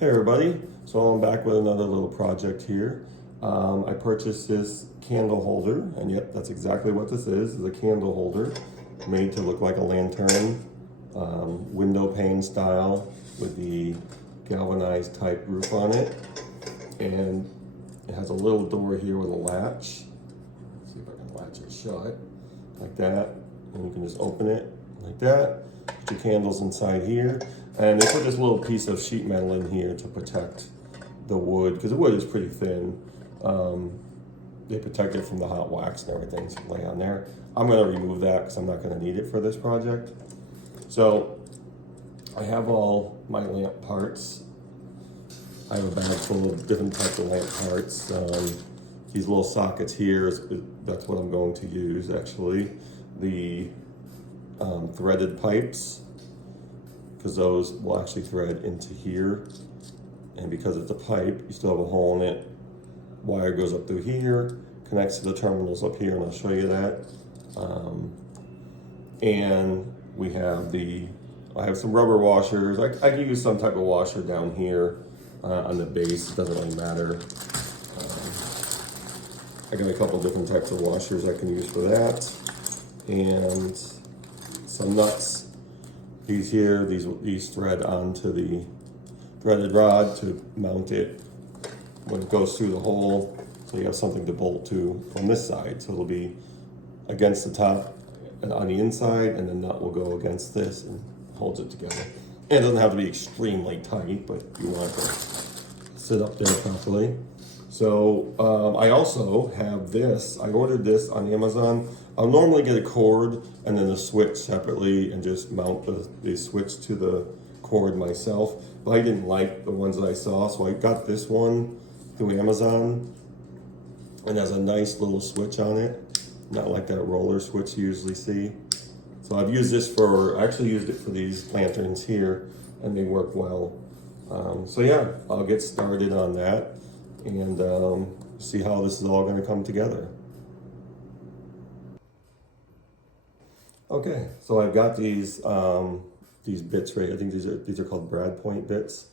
Hey everybody, so I'm back with another little project here. I purchased this candle holder, and yep, that's exactly what this is a candle holder made to look like a lantern, window pane style with the galvanized type roof on it. And it has a little door here with a latch. Let's see if I can latch it shut, like that. And you can just open it like that. Put your candles inside here. And they put this little piece of sheet metal in here to protect the wood, because the wood is pretty thin. They protect it from the hot wax and everything, so you can lay on there. I'm going to remove that because I'm not going to need it for this project. So I have all my lamp parts. I have a bag full of different types of lamp parts. These little sockets here, that's what I'm going to use actually. The threaded pipes, because those will actually thread into here. And because it's a pipe, you still have a hole in it. Wire goes up through here, connects to the terminals up here, and I'll show you that. And we have I have some rubber washers. I can use some type of washer down here on the base, it doesn't really matter. I got a couple different types of washers I can use for that. And some nuts. These here, these thread onto the threaded rod to mount it when it goes through the hole, so you have something to bolt to on this side. So it'll be against the top and on the inside, and the nut will go against this and holds it together. And it doesn't have to be extremely tight, but you want it to sit up there properly. So I also have this. I ordered this on Amazon. I'll normally get a cord and then a switch separately and just mount the switch to the cord myself. But I didn't like the ones that I saw, so I got this one through Amazon. And it has a nice little switch on it, not like that roller switch you usually see. So I've used this I actually used it for these lanterns here, and they work well. So yeah, I'll get started on that and see how this is all going to come together. Okay, so I've got these bits right. I think these are called Brad Point bits,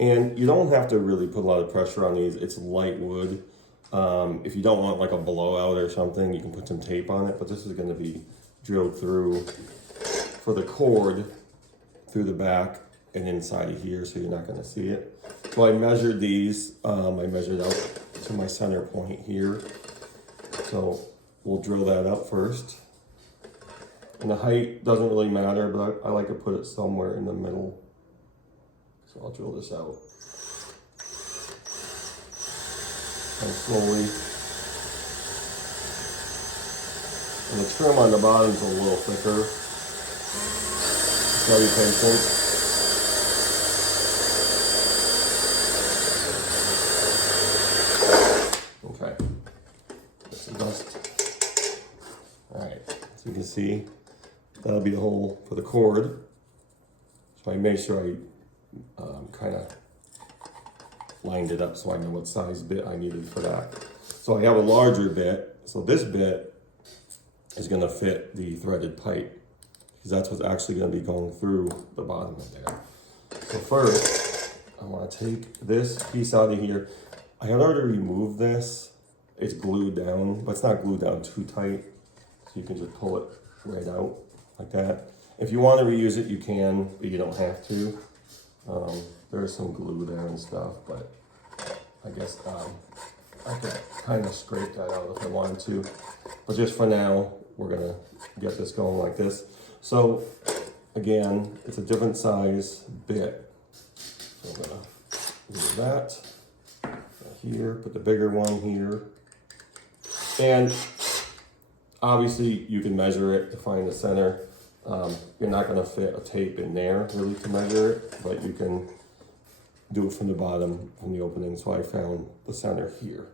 and you don't have to really put a lot of pressure on these. It's light wood. If you don't want like a blowout or something, you can put some tape on it. But this is going to be drilled through for the cord through the back and inside of here, so you're not going to see it. So I measured these. I measured out to my center point here. So we'll drill that up first. And the height doesn't really matter, but I like to put it somewhere in the middle. So I'll drill this out. And slowly. And the trim on the bottom is a little thicker. So be patient. Okay. Get some dust. Alright, so you can see that'll be the hole for the cord. So I made sure I kind of lined it up so I know what size bit I needed for that. So I have a larger bit. So this bit is going to fit the threaded pipe, because that's what's actually going to be going through the bottom of there. So first, I want to take this piece out of here. I had already removed this. It's glued down, but it's not glued down too tight. So you can just pull it right out like that. If you want to reuse it, you can, but you don't have to. There's some glue there and stuff, but I guess I could kind of scrape that out if I wanted to. But just for now, we're gonna get this going like this. So again, it's a different size bit. So I'm gonna do that here, put the bigger one here. And obviously you can measure it to find the center. You're not going to fit a tape in there really to measure it, but you can do it from the bottom, from the opening. So I found the center here.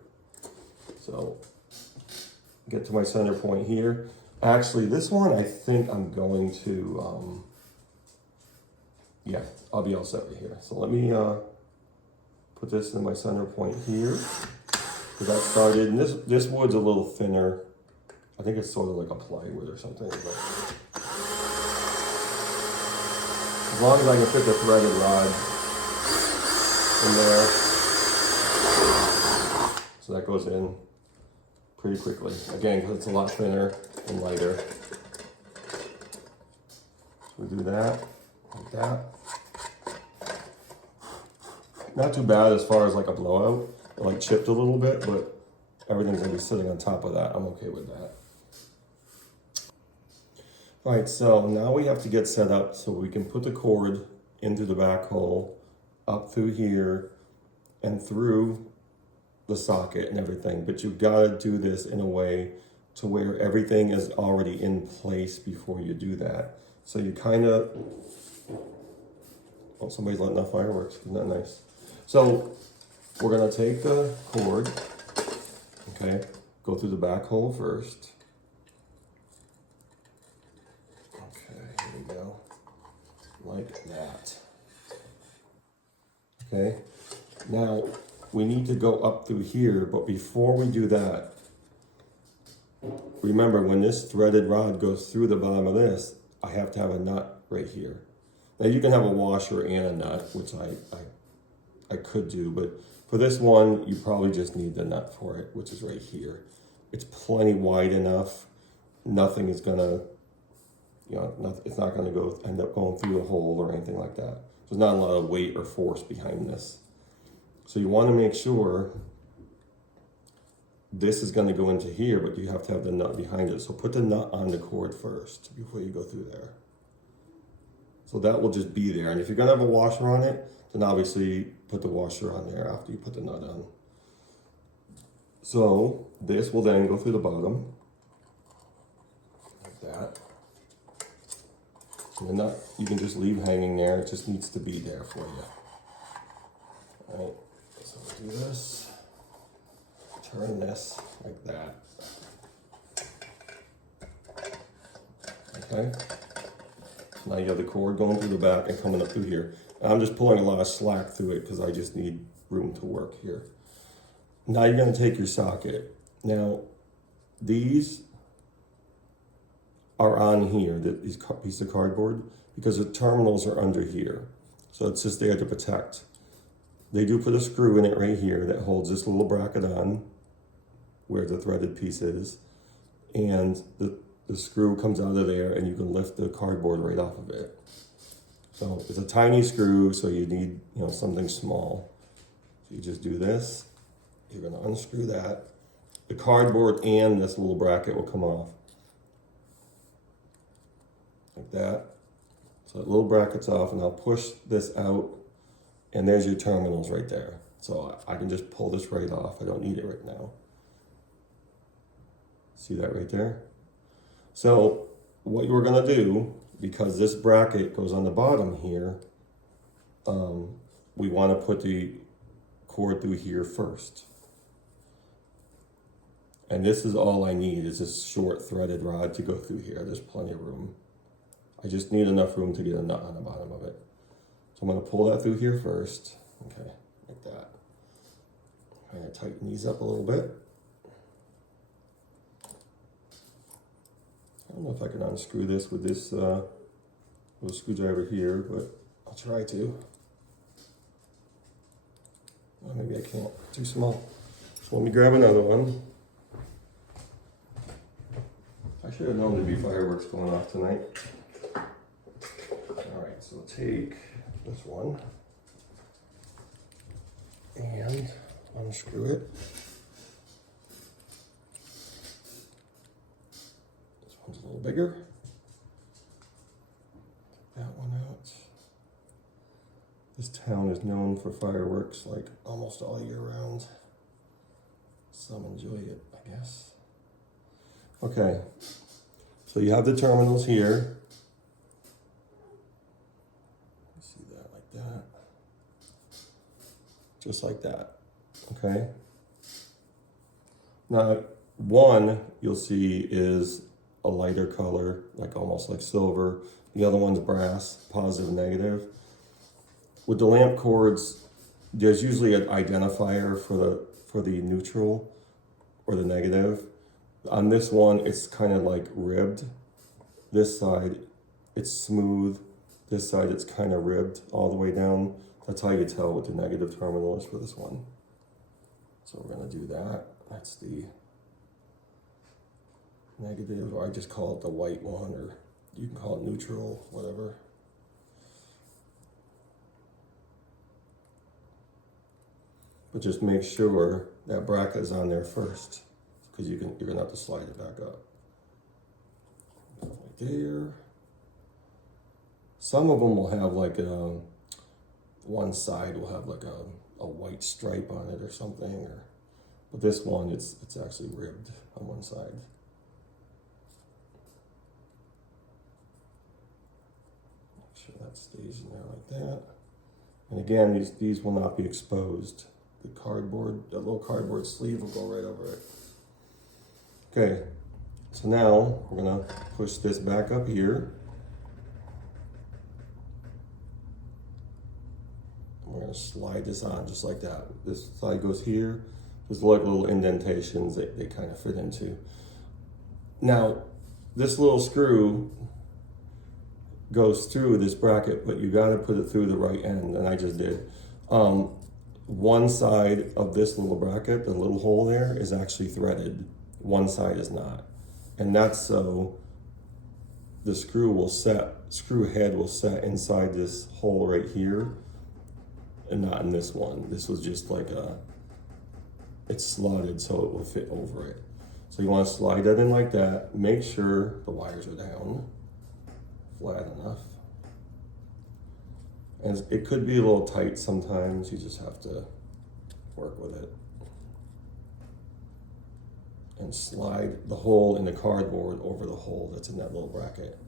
So get to my center point here. Actually, this one I think I'm going to, yeah, I'll be all set right here. So let me put this in my center point here. So that started, and this wood's a little thinner. I think it's sort of like a plywood or something. But as long as I can fit the threaded rod in there. So that goes in pretty quickly. Again, because it's a lot thinner and lighter. So we do that, like that. Not too bad as far as like a blowout. It like chipped a little bit, but everything's gonna be sitting on top of that. I'm okay with that. All right, so now we have to get set up so we can put the cord into the back hole, up through here, and through the socket and everything. But you've got to do this in a way to where everything is already in place before you do that. So you kind of, oh, somebody's letting off fireworks. Isn't that nice? So we're gonna take the cord, okay, go through the back hole first. Okay, here we go, like that. Okay, now we need to go up through here, but before we do that, remember when this threaded rod goes through the bottom of this, I have to have a nut right here. Now you can have a washer and a nut, which I could do, but for this one, you probably just need the nut for it, which is right here. It's plenty wide enough. Nothing is gonna, it's not gonna end up going through the hole or anything like that. There's not a lot of weight or force behind this. So you wanna make sure this is gonna go into here, but you have to have the nut behind it. So put the nut on the cord first before you go through there. So that will just be there. And if you're gonna have a washer on it, then obviously put the washer on there after you put the nut on. So this will then go through the bottom, like that. And the nut you can just leave hanging there, it just needs to be there for you. All right, so we'll do this, turn this like that. Okay, so now you have the cord going through the back and coming up through here. I'm just pulling a lot of slack through it because I just need room to work here. Now you're going to take your socket. Now, these are on here, these pieces of cardboard, because the terminals are under here. So it's just there to protect. They do put a screw in it right here that holds this little bracket on where the threaded piece is. And the screw comes out of there and you can lift the cardboard right off of it. So it's a tiny screw, so you need something small. So you just do this. You're gonna unscrew that. The cardboard and this little bracket will come off. Like that. So that little bracket's off, and I'll push this out, and there's your terminals right there. So I can just pull this right off. I don't need it right now. See that right there? So what you're gonna do, because this bracket goes on the bottom here, we want to put the cord through here first. And this is all I need, is this short threaded rod to go through here. There's plenty of room. I just need enough room to get a nut on the bottom of it. So I'm going to pull that through here first. Okay, like that. I'm going to tighten these up a little bit. I don't know if I can unscrew this with this little screwdriver here, but I'll try to. Oh, maybe I can't, too small. So let me grab another one. I should have known there'd be fireworks going off tonight. All right, so take this one and unscrew it. This one's a little bigger. Take that one out. This town is known for fireworks like almost all year round. Some enjoy it, I guess. Okay, so you have the terminals here. See that like that. Just like that, okay? Now, one you'll see is a lighter color, like almost like silver. The other one's brass, positive, negative. With the lamp cords, there's usually an identifier for the neutral or the negative. On this one, it's kind of like ribbed. This side, it's smooth, This side it's kind of ribbed all the way down. That's how you tell what the negative terminal is for this one. So we're going to do that. That's the negative, or I just call it the white one, or you can call it neutral, whatever. But just make sure that bracket is on there first, because you're gonna have to slide it back up. Right there. Some of them will have like one side will have like a white stripe on it or something, but this one it's actually ribbed on one side. Make sure that stays in there like that. And again, these will not be exposed. The cardboard, that little cardboard sleeve will go right over it. Okay, so now we're gonna push this back up here. We're gonna slide this on just like that. This side goes here. There's like little indentations that they kind of fit into. Now, this little screw goes through this bracket, but you gotta put it through the right end, and I just did. One side of this little bracket, the little hole there, is actually threaded. One side is not. And that's so the screw head will set inside this hole right here, and not in this one. This was just like it's slotted so it will fit over it. So you want to slide that in like that. Make sure the wires are down, flat enough. And it could be a little tight sometimes. You just have to work with it. And slide the hole in the cardboard over the hole that's in that little bracket.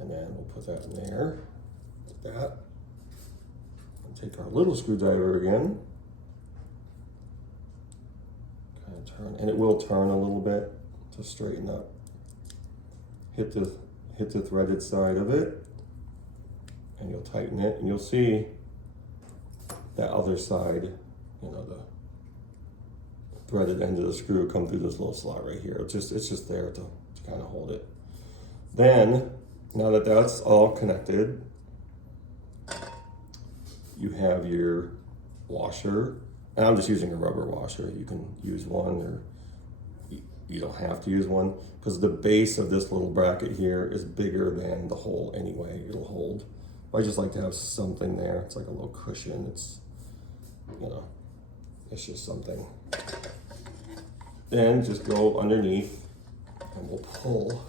And then we'll put that in there, like that. And take our little screwdriver again. Kind of turn, and it will turn a little bit to straighten up. Hit the threaded side of it. And you'll tighten it, and you'll see that other side, you know, the threaded end of the screw come through this little slot right here. It's just there to kind of hold it. Then, now that that's all connected, you have your washer, and I'm just using a rubber washer. You can use one, or you don't have to use one, because the base of this little bracket here is bigger than the hole anyway. It'll hold. I just like to have something there. It's like a little cushion. It's, you know, it's just something. Then just go underneath, and we'll pull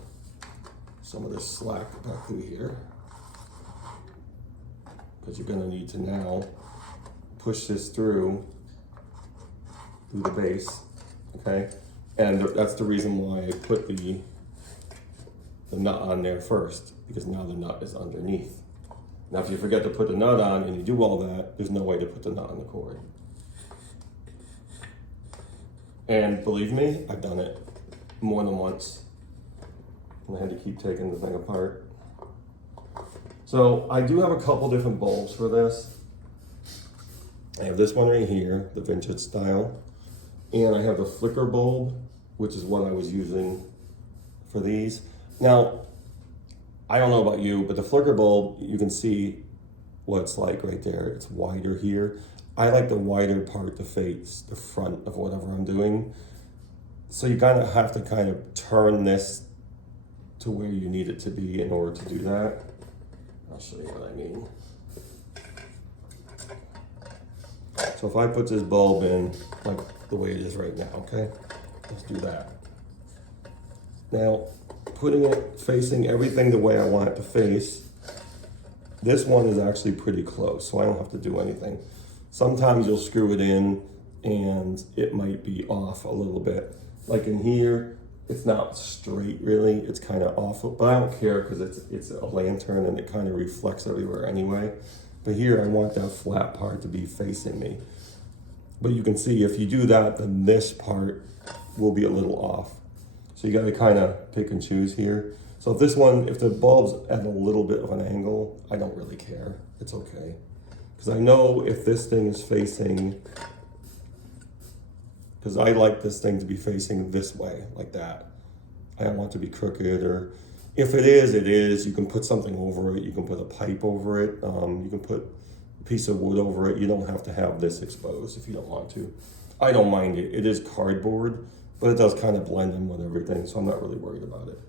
some of this slack back through here, because you're gonna need to now push this through the base, okay? And that's the reason why I put the nut on there first, because now the nut is underneath. Now, if you forget to put the nut on and you do all that, there's no way to put the nut on the cord. And believe me, I've done it more than once. And I had to keep taking the thing apart. So I do have a couple different bulbs for this. I have this one right here, the vintage style. And I have the flicker bulb, which is what I was using for these. Now, I don't know about you, but the flicker bulb, you can see what it's like right there. It's wider here. I like the wider part to face the front of whatever I'm doing. So you kind of have to kind of turn this to where you need it to be in order to do that. I'll show you what I mean. So if I put this bulb in like the way it is right now, okay? Let's do that. Now, putting it facing everything the way I want it to face, this one is actually pretty close, so I don't have to do anything. Sometimes you'll screw it in and it might be off a little bit. Like in here, it's not straight really, it's kind of off, but I don't care because it's a lantern and it kind of reflects everywhere anyway. But here I want that flat part to be facing me. But you can see if you do that, then this part will be a little off. So you got to kind of pick and choose here. So if this one, if the bulb's at a little bit of an angle, I don't really care. It's okay. Because I know if this thing is facing, because I like this thing to be facing this way, like that. I don't want it to be crooked, or If it is, it is. You can put something over it. You can put a pipe over it. You can put a piece of wood over it. You don't have to have this exposed if you don't want to. I don't mind it. It is cardboard, but it does kind of blend in with everything, so I'm not really worried about it.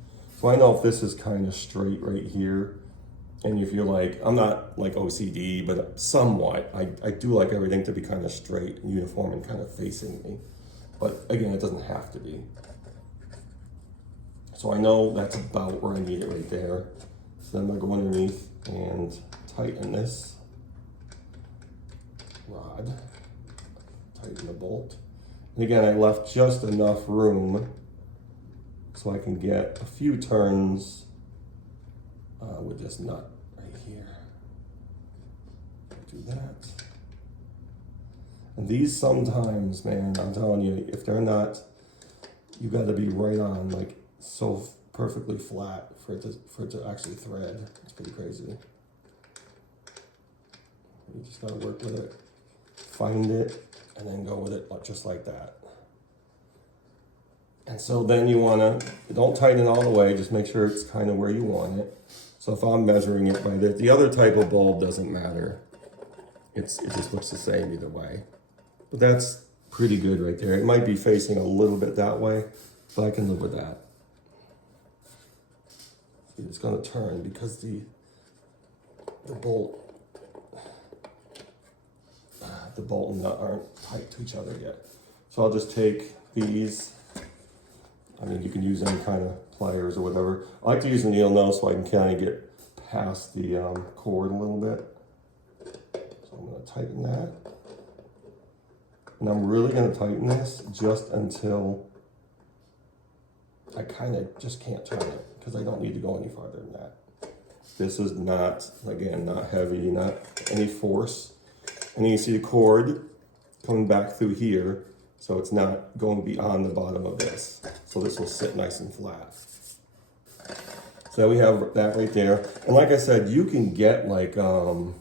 So I know if this is kind of straight right here, and if you're like, I'm not like OCD, but somewhat, I do like everything to be kind of straight and uniform and kind of facing me. But again, it doesn't have to be. So I know that's about where I need it right there. So then I'm gonna go underneath and tighten this rod, tighten the bolt. And again, I left just enough room so I can get a few turns with this nut right here. Do that. And these sometimes, man, I'm telling you, if they're not, you gotta be right on, like so perfectly flat for it to actually thread. It's pretty crazy. You just gotta work with it, find it, and then go with it just like that. And so then you wanna, don't tighten it all the way, just make sure it's kind of where you want it. So if I'm measuring it by this, the other type of bulb doesn't matter. It just looks the same either way. But that's pretty good right there. It might be facing a little bit that way, but I can live with that. See, it's gonna turn because the bolt and nut aren't tight to each other yet. So I'll just take these. I mean, you can use any kind of pliers or whatever. I like to use a needle nose so I can kind of get past the cord a little bit. So I'm gonna tighten that. And I'm really gonna tighten this just until I kind of just can't turn it because I don't need to go any farther than that. This is not, again, not heavy, not any force. And you can see the cord coming back through here, so it's not going beyond the bottom of this. So this will sit nice and flat. So we have that right there. And like I said, you can get like, you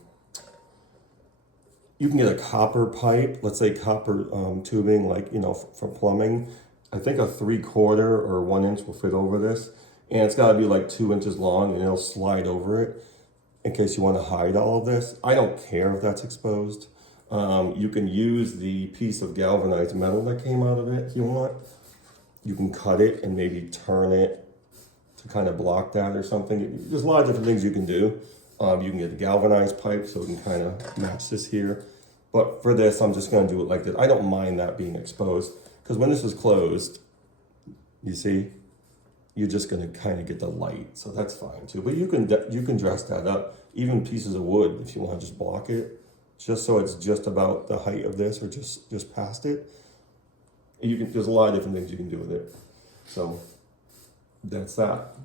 can get a copper pipe, let's say copper tubing, like, you know, for plumbing. I think a 3/4 or 1 inch will fit over this. And it's gotta be like 2 inches long and it'll slide over it in case you wanna hide all of this. I don't care if that's exposed. You can use the piece of galvanized metal that came out of it if you want. You can cut it and maybe turn it to kind of block that or something. There's a lot of different things you can do. You can get a galvanized pipe so it can kind of match this here. But for this, I'm just gonna do it like this. I don't mind that being exposed because when this is closed, you see, you're just gonna kind of get the light. So that's fine too. But you can dress that up. Even pieces of wood, if you want to just block it, just so it's just about the height of this or just past it. There's a lot of different things you can do with it. So that's that.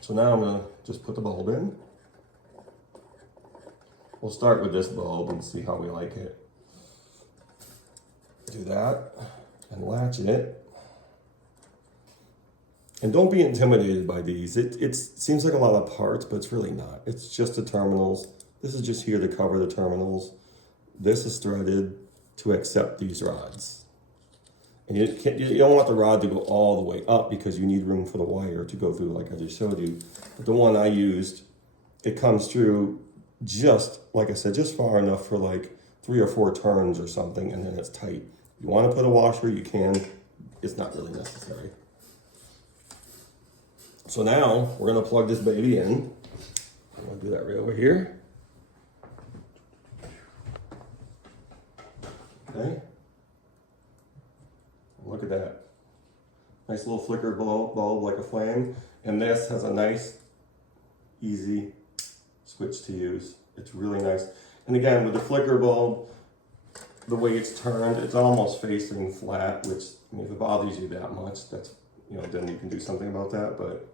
So now I'm gonna just put the bulb in. We'll start with this bulb and see how we like it. Do that and latch it. And don't be intimidated by these. It seems like a lot of parts, but it's really not. It's just the terminals. This is just here to cover the terminals. This is threaded to accept these rods. And you don't want the rod to go all the way up because you need room for the wire to go through like I just showed you. But the one I used, it comes through just, like I said, just far enough for like 3 or 4 turns or something, and then it's tight. If you want to put a washer, you can. It's not really necessary. So now we're gonna plug this baby in. I'm gonna do that right over here. Okay. Look at that. Nice little flicker bulb like a flame. And this has a nice, easy switch to use. It's really nice. And again, with the flicker bulb, the way it's turned, it's almost facing flat, which, I mean, if it bothers you that much, that's, you know, then you can do something about that, but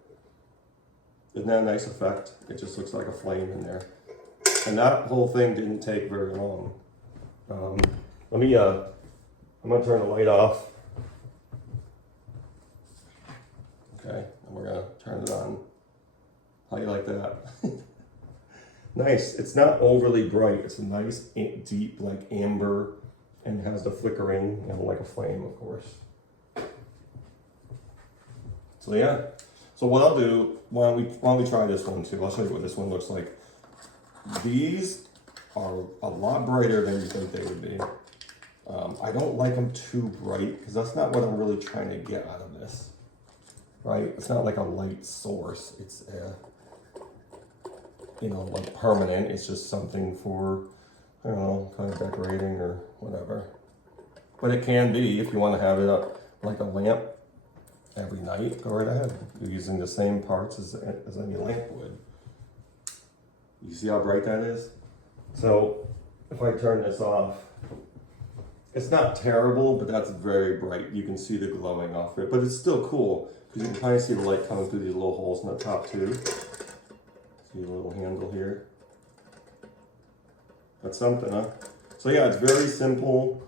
isn't that a nice effect? It just looks like a flame in there. And that whole thing didn't take very long. I'm gonna turn the light off. Okay, and we're gonna turn it on. How you like that? Nice, it's not overly bright. It's a nice deep like amber and has the flickering, you know, like a flame, of course. So yeah, So what I'll do, why don't we try this one too? I'll show you what this one looks like. These are a lot brighter than you think they would be. I don't like them too bright because that's not what I'm really trying to get out of this, right? It's not like a light source. It's like permanent. It's just something for, I don't know, kind of decorating or whatever. But it can be, if you want to have it up like a lamp every night, go right ahead. You're using the same parts as any lamp would. You see how bright that is? So if I turn this off, it's not terrible, but that's very bright. You can see the glowing off it, but it's still cool because you can kind of see the light coming through these little holes in the top too. See a little handle here. That's something, huh? So yeah, it's very simple.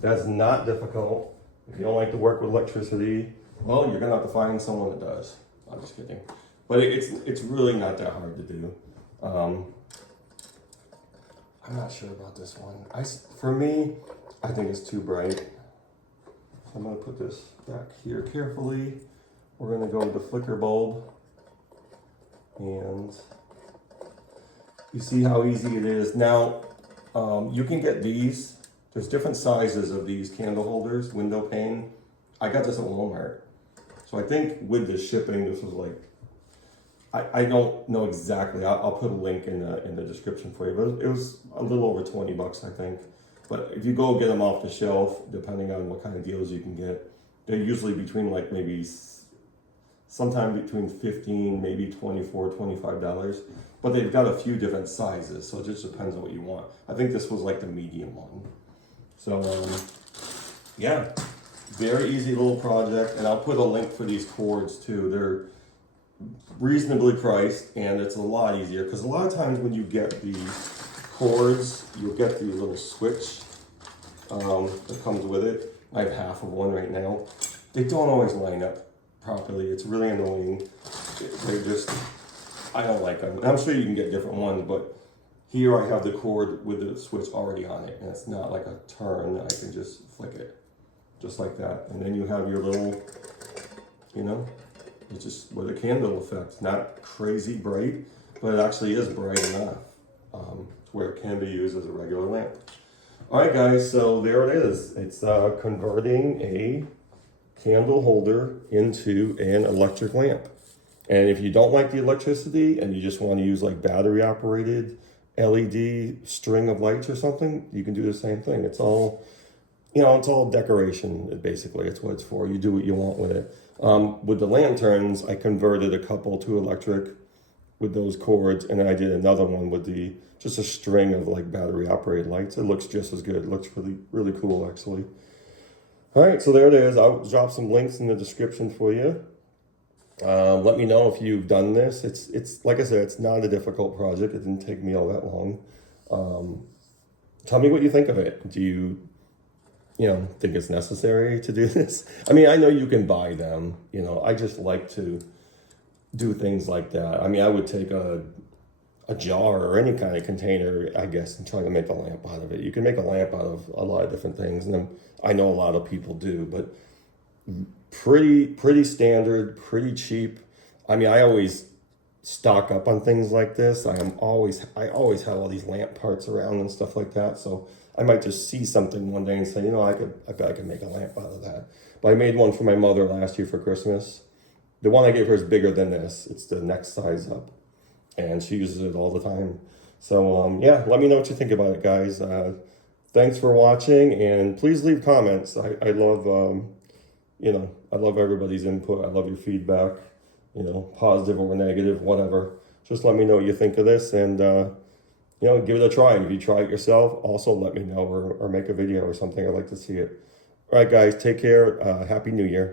That's not difficult. If you don't like to work with electricity, well, you're gonna have to find someone that does. I'm just kidding. But it's really not that hard to do. I'm not sure about this one. For me, I think it's too bright. So I'm gonna put this back here carefully. We're gonna go with the flicker bulb. And you see how easy it is. Now, you can get these. There's different sizes of these candle holders, window pane. I got this at Walmart. So I think with the shipping, this was like, I don't know exactly. I'll put a link in the description for you, but it was a little over 20 bucks, I think. But if you go get them off the shelf, depending on what kind of deals you can get, they're usually between like maybe sometime between $15, maybe $24, $25. But they've got a few different sizes, so it just depends on what you want. I think this was like the medium one. So yeah, very easy little project, and I'll put a link for these cords too. They're reasonably priced, and it's a lot easier because a lot of times when you get these cords, you'll get the little switch that comes with it. I have half of one right now. They don't always line up properly. It's really annoying. I don't like them. And I'm sure you can get different ones, but here I have the cord with the switch already on it, and it's not like a turn. I can just flick it, just like that. And then you have your little, it's just with a candle effect. Not crazy bright, but it actually is bright enough to where it can be used as a regular lamp. All right, guys, so there it is. It's converting a candle holder into an electric lamp. And if you don't like the electricity and you just want to use like battery operated LED string of lights or something, you can do the same thing. It's all, it's all decoration, basically. It's what it's for. You do what you want with it. With the lanterns, I converted a couple to electric with those cords, and then I did another one with just a string of like battery operated lights. It looks just as good. It looks really, really cool, actually. All right, so there it is. I'll drop some links in the description for you. Let me know if you've done this. It's like I said, it's not a difficult project. It didn't take me all that long. Tell me what you think of it. Do you think it's necessary to do this? I mean, I know you can buy them. I just like to do things like that. I mean, I would take a jar or any kind of container, I guess, and try to make a lamp out of it. You can make a lamp out of a lot of different things, and I know a lot of people do, but pretty standard, pretty cheap. I mean, I always stock up on things like this. I always have all these lamp parts around and stuff like that. So I might just see something one day and say, I bet I could make a lamp out of that. But I made one for my mother last year for Christmas. The one I gave her is bigger than this. It's the next size up, and she uses it all the time. So yeah, let me know what you think about it, guys. Thanks for watching, and please leave comments. I love I love everybody's input. I love your feedback, positive or negative, whatever. Just let me know what you think of this, and give it a try. And if you try it yourself, also let me know, or make a video or something. I'd like to see it. All right, guys, take care. Happy New Year.